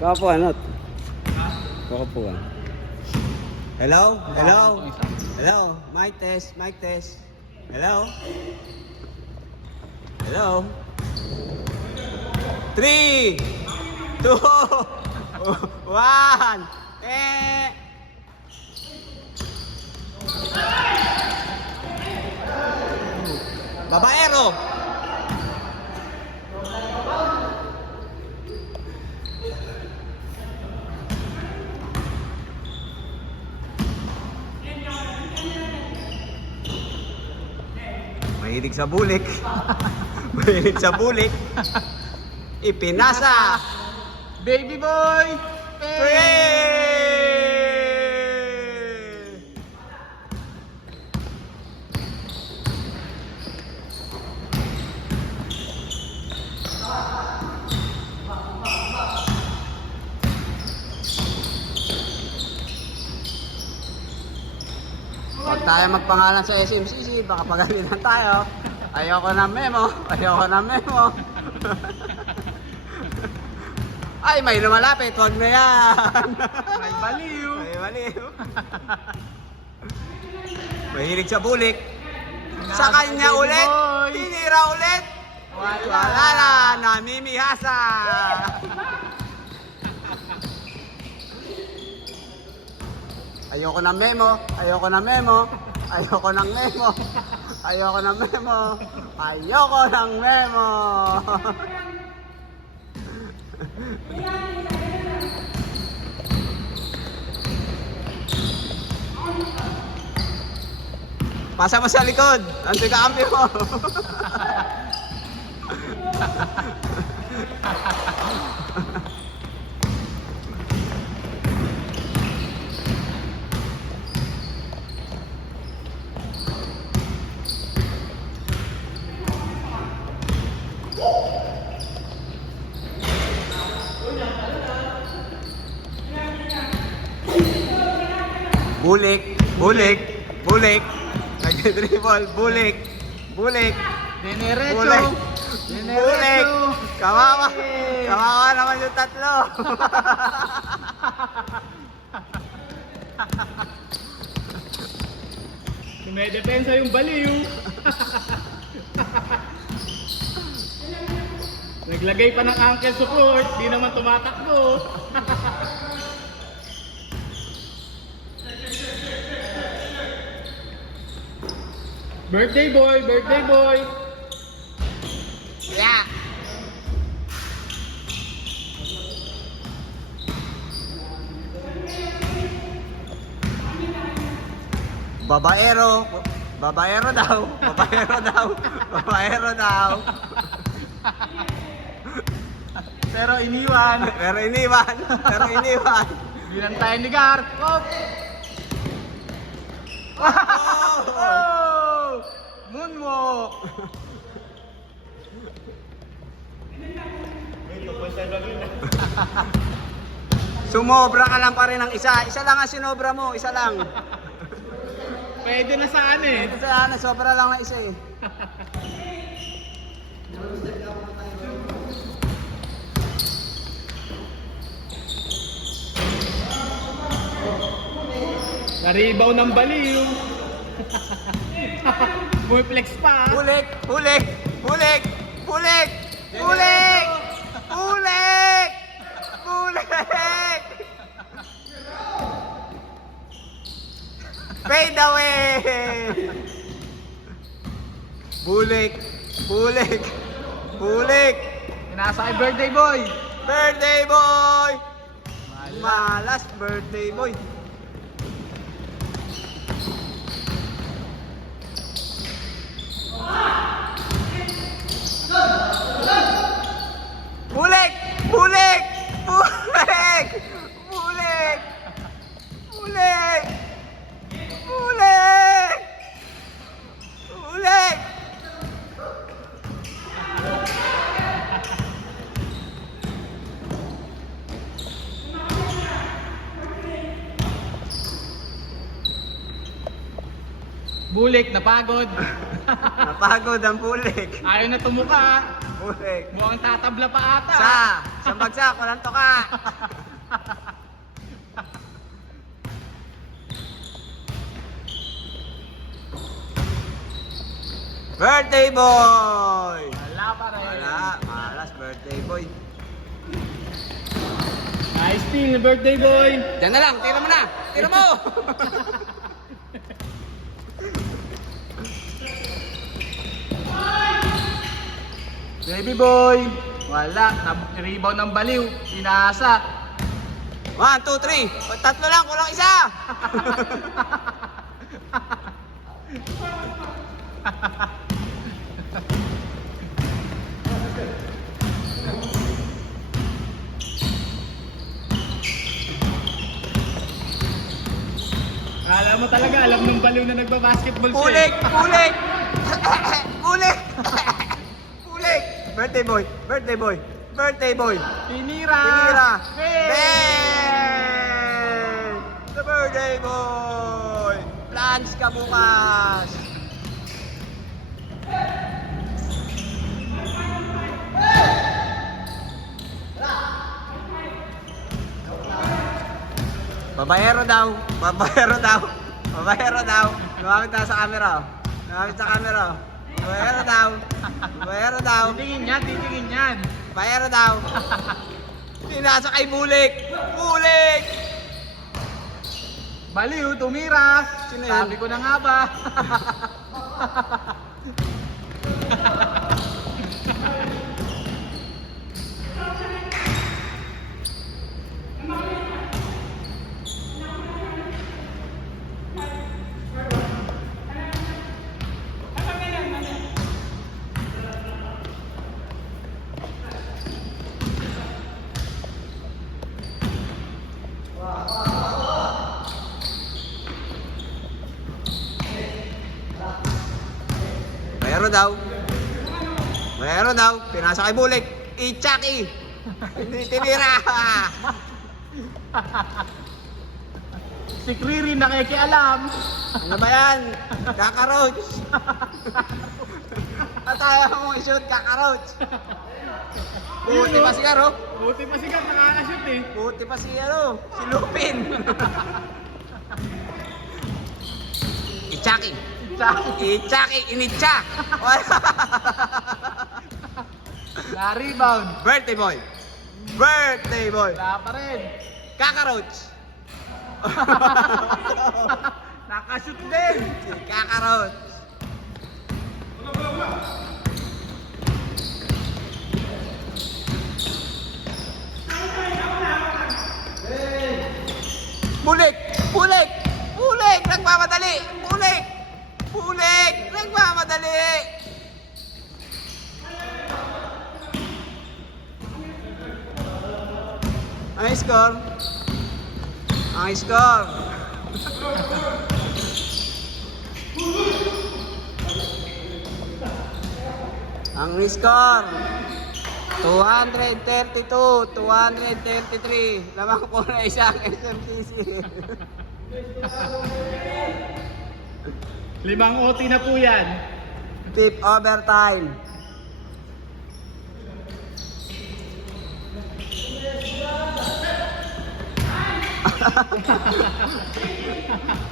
Kapuan, not. Kapuan. Hello? Hello? Hello? Mic test, mic test. Hello? Hello? 3, 2, 1. Babaero. Mahilig sa bulik. Mahilig sa bulik. Ipinasa. Baby boy! Huwag tayo magpangalan sa SMCC, baka pagalitan tayo. Ayoko ng memo, ayoko ng memo. Ay, may lumalapit, huwag na yan. May baliw! May baliw. Mahilig sa bulik. Sa kanya Baby ulit, boy. tinira ulit. Wala na, namimihasa. Ayoko ng memo, ayoko ng memo, ayoko ng memo, ayoko ng memo, ayoko ng memo. Pasa mo sa likod, antoy kakampi mo. Bulik, bulik, bulik. Nag-dribble, bulik, bulik, Dinerecho! bulik, bulik. Dinerecho! Kawawa, kawawa naman yung tatlo. Dumedepensa yung baliw! Naglagay pa ng ankle support, di naman tumatakbo. Birthday boy, birthday boy. Yeah. Babaero, babaero daw, babaero daw, babaero daw. Pero iniwan. Pero iniwan, pero iniwan. Bilang tayo ni Gar. Oh! Oh! Moonwalk! Sumobra ka lang pa rin ng isa. Isa lang ang sinobra mo, isa lang. Pwede na saan eh. Isa na, sobra lang na isa eh. Naribaw ng baliw. Bumiplex pa. Bulik, bulik, bulik, bulik, bulik, bulik, bulik. Fade away. Bulik, bulik, bulik. Nasa kay birthday boy. Birthday boy. Malas birthday boy. Bulik! Bulik! Bulik! Bulik! Bulik! Bulik! Bulik! Bulik, napagod. Napagod ang bulik. Ayaw na tumuka. Bulik. Mukhang tatabla pa ata. Isang bagsak, walang toka. Birthday boy! Wala pa rin. Wala, malas birthday boy. Nice steal, birthday boy. Diyan na lang, tira mo na! Tira mo! Baby boy. Wala, rebound ng baliw. Inasa. 1, 2, 3. Tatlo lang, kulang isa! Alam mo talaga, alam ng baliw na nagbabasketball siya. Pulik! Pulik! Pulik! Pulik! Birthday boy! Birthday boy! Birthday boy! Tinira. Tinira! Bang! Bang! The birthday boy! Plans ka bukas! Babayero daw! Babayero daw! Babayero daw! Lumapit tayo sa camera. Lumapit sa camera. Babayero daw! Babayero daw! Titingin yan, titingin yan. Bayero daw! Pinasa kay Bulik! Bulik! Baliw, tumira. Sino yan? Sabi ko na nga ba. Bayero daw! Bayero daw! Pinasa kay Bulik! Ichaki! Hindi tinira! Si Kriri nakikialam. Ano ba yan? Kakaroach! At ayaw mong i-shoot, kakaroach! Buti pa si Garo! Buti pa sigat, nakakashoot eh. Buti pa si si Lupin! Ichaki! Ichaki! Initcha! Na-rebound. Birthday boy! Birthday boy! Wala pa rin. Kakaroach! Nakashoot din. Si Kakaroach! Bulik! Bulik! Bulik! Nagmamadali! Bulik! Bulik! Nagmamadali! Ang score? Ang score? Ang score? 232, 233. Lamang po na isang SMCC. 5 OT na po yan. Tip overtime.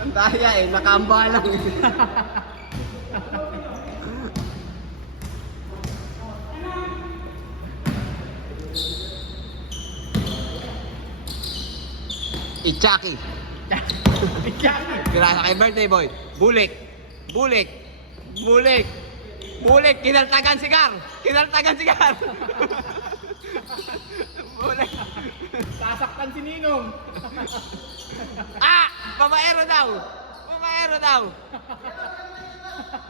Ang daya eh, nakamba lang. Ichaki. Pirasa kay birthday boy. Bulik. Bulik. Bulik. Bulik. Kinaltagan sigar. Kinaltagan sigar. Bulik. Sasaktan si Ninong. Babaero daw. Babaero daw.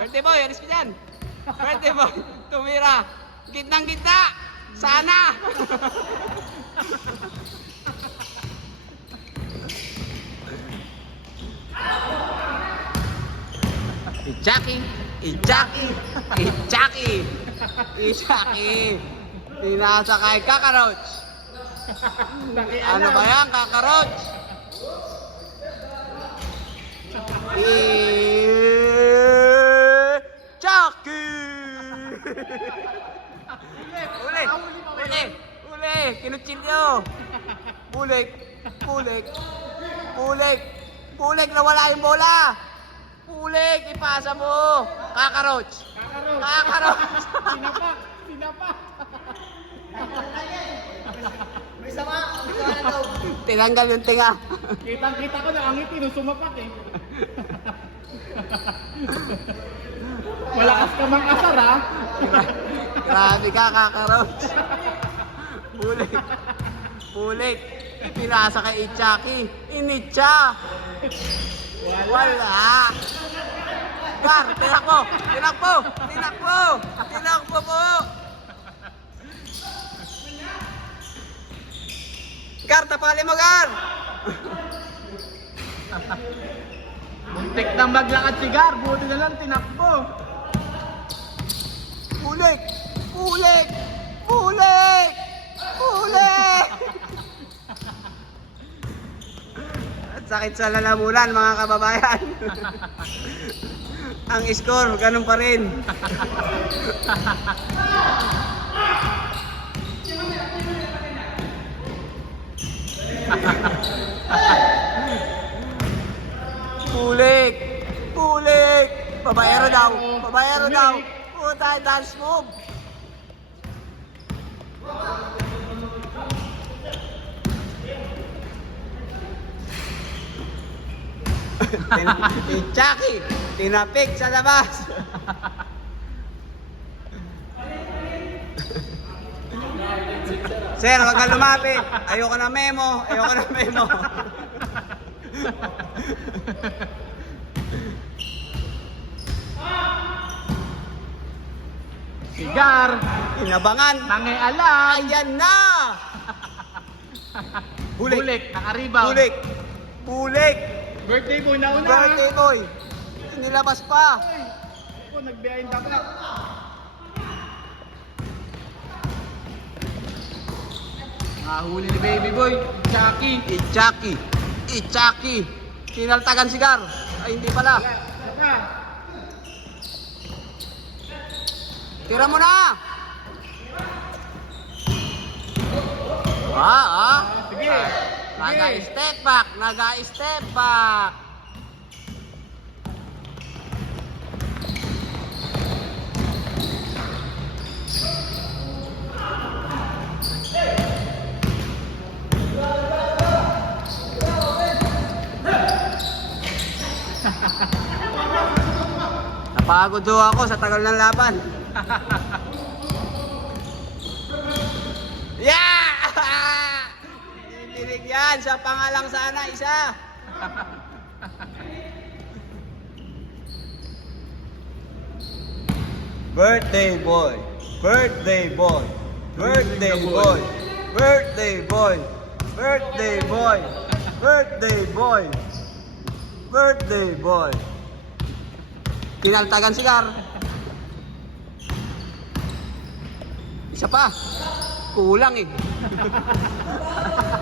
Birthday boy, alis ka dyan. Birthday boy, tumira. Gitnang gitna. Sana. Ichaki. Ichaki. Ichaki. Ichaki. Pinasa kay Kakaroach. Ano ba yan, Kakaroach? Ichaki! Kinutsilyo. Bulik. Bulik, nawala yung bola. Bulik, ipasa mo. Kakaroch. Sinapak. May sama na daw. Tinanggal yung tinga. Kitang-kita ko na ang ngiti nung sumapak eh. Malakas ka mang asar ha. Grabe ka, Kakaroch. Bulik. Pinasa kay Ichaki. Initcha. Wala. Gar, tinakbo po. Gar, tapali mo, Gar. Muntik na maglakad si Gar, buti na lang tinakbo. Bulik. At sakit sa lalamunan, mga kababayan. Ang score, ganun pa rin. Bulik. Babayero daw. Puta, dance move. Chucky, tinapik sa labas. Sir, wag ka lumapit. Ayoko na memo. Si Gar, Inabangan. nangialam. Ayan na. Bulik, naka-rebound. Bulik. Birthday boy na una. Birthday boy. Nilabas pa. Ako, nag-behind the back. Nahuli ni baby boy, Chucky. Ichaki. Sinaltagan si Gar. Ay, hindi pala. Tira mo na. Sige. Naga-step back. Napagod daw ako sa tagal ng laban. Yeah! Binigyan sa pangalang sana isa. Birthday boy. Kinaltagan si Gar. Isa pa. Kulang eh.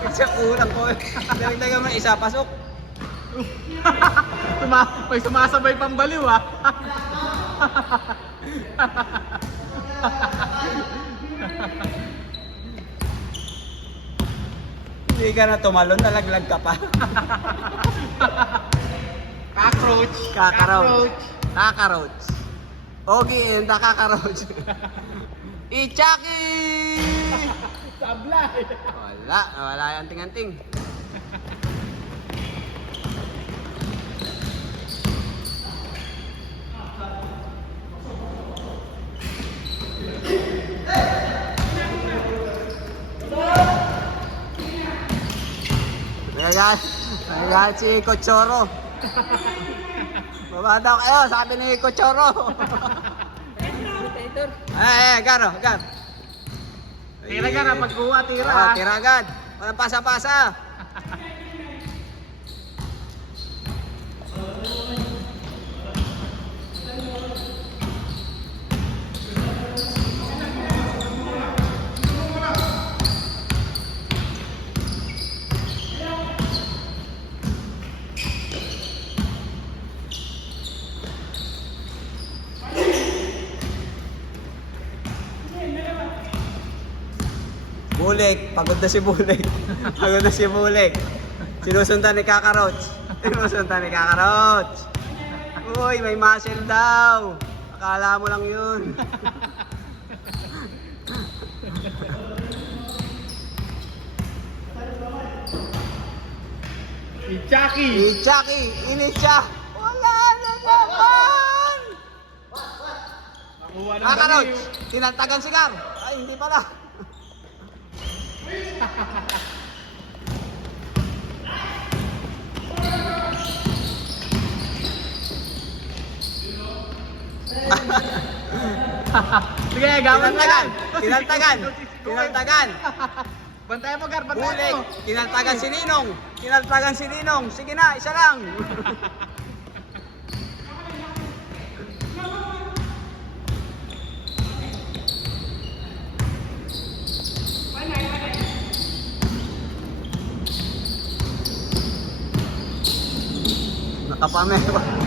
Isa kulang po. Dagdagan mo isa, pasok. May sumasabay pang baliw ah. Hindi ka na tumalon, nalaglag ka pa. Kakaroch. Ogie and the Kakaroch. Ichaki! Sablay. Wala yung anting-anting. Nagalit si Cochoro. Baba daw kayo, sabi ni Cochoro. Gar. Tira ka na, pagkuha, tira. Tira agad. Walang pasa-pasa. Bulik, pagod na si Bulik. Pagod na si Bulik. Sinusundan ni Kakarots. Sinusundan ni Kakarots. Uy, may muscle daw. Akala mo lang yun. Ichaki! Ichaki, initya. Wala na naman. Nakuha ng Kakarots, tinantagan si Gar. Ay, hindi pala. Sige, gawan na Tinantagan, yan! tinantagan, tinantagan. Bantayan mo, Gar, bantayan Bulik, mo! tinantagan si Ninong. Tinantagan si Ninong. Sige na, isa lang.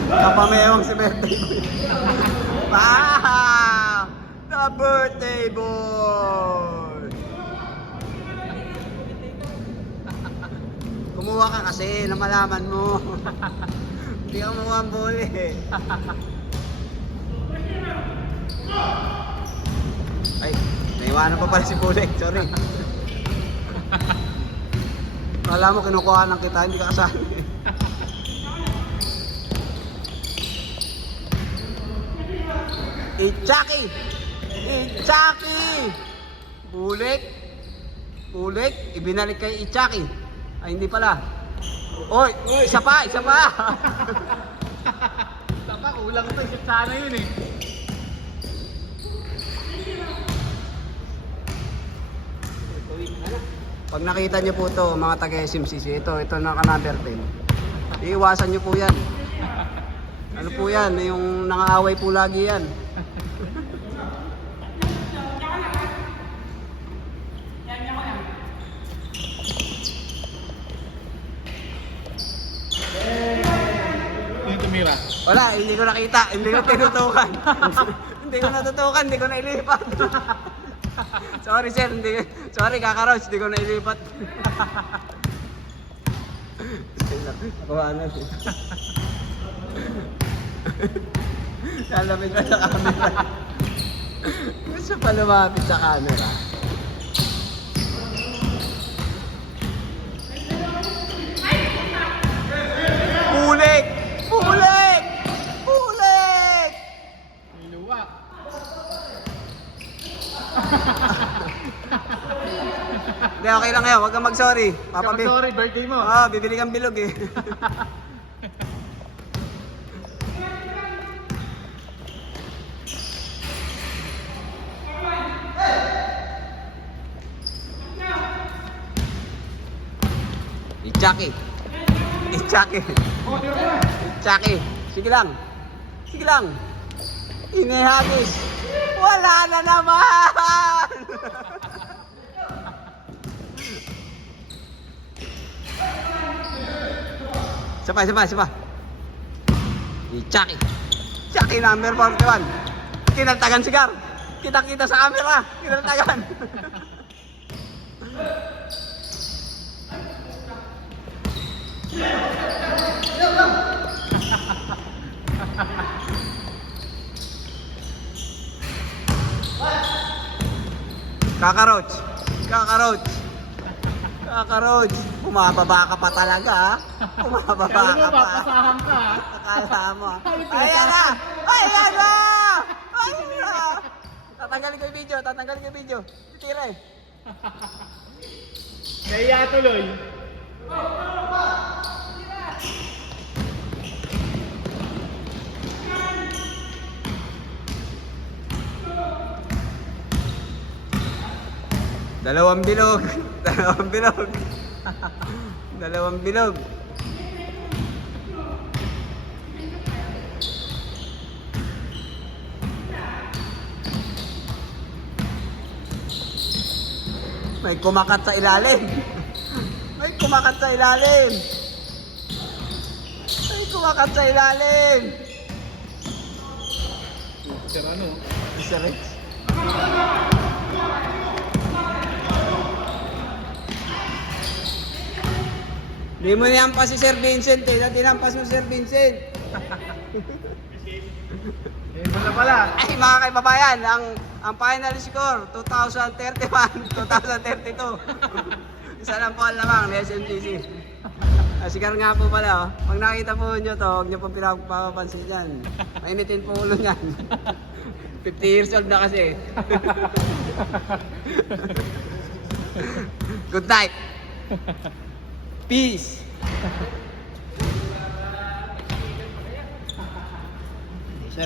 Nakapamewang si birthday boy. Wow! The birthday boy! Kumuha ka kasi na malaman mo. Hindi ka kumuha ang boli eh. Ay, naiwanan pa pala si Bulik. Sorry. Kala mo kinukuha ng kita, hindi ka kasali. Ichaki! Ichaki! Bulik! Bulik! Ibinalik kay Ichaki. Ay, hindi pala. Oy! Isa pa! Isa pa! Tapa, kulang ito. Isip sana yun eh. Pag nakita niyo po ito, mga taga-SMCC, ito naka-number 10. Iiwasan niyo po yan. Ano po yan? Yung nangaaway po lagi yan. Yung tumira. Wala, hindi ko nakita. Hindi ko tinutukan. Hindi ko natutukan. Hindi ko nailipat. Sorry sir, sorry Kakarots, hindi ko nailipat. Kuha na siya. Lalapit na sa camera. Gusto pa lumapit sa camera. Bulik! Bulik! Bulik! Niluwa. Hindi, okay lang ngayon. Huwag kang mag-sorry. Sorry, birthday mo. Bibili kang bilog eh. Ichaki. Ichaki. Ichaki. Sige lang. Sige lang. Inihagis. Wala na naman! Isa pa. Ichaki. Ichaki number 41. Kinantagan si Gar. Kita-kita sa camera. Kinantagan. Kakarots. Bumababa ka pa talaga ha. Bumababa Kaya mo, ka pa. papasahan ka ha. Akala mo ha. Ayan na! Ayan na! Ayan na! Tatanggalin ko yung video. Tira eh. Kaya tuloy. Dalawang bilog. Dalawang bilog. May kumakat sa ilalim. Sir ano? Isa rin. Hindi mo niyan si Sir Vincent eh. Tinampas mo Sir Vincent. Eh, wala pala. Ay mga kaibabayan, ang final score 2031, 2032. Isa lang po ang lamang ng SMGC. Sigar nga po pala oh. Pag nakita po nyo to, huwag nyo po pinagpapansin dyan. Mainitin po ulo nyan. 50 years old na kasi. Good night. Peace. Sir,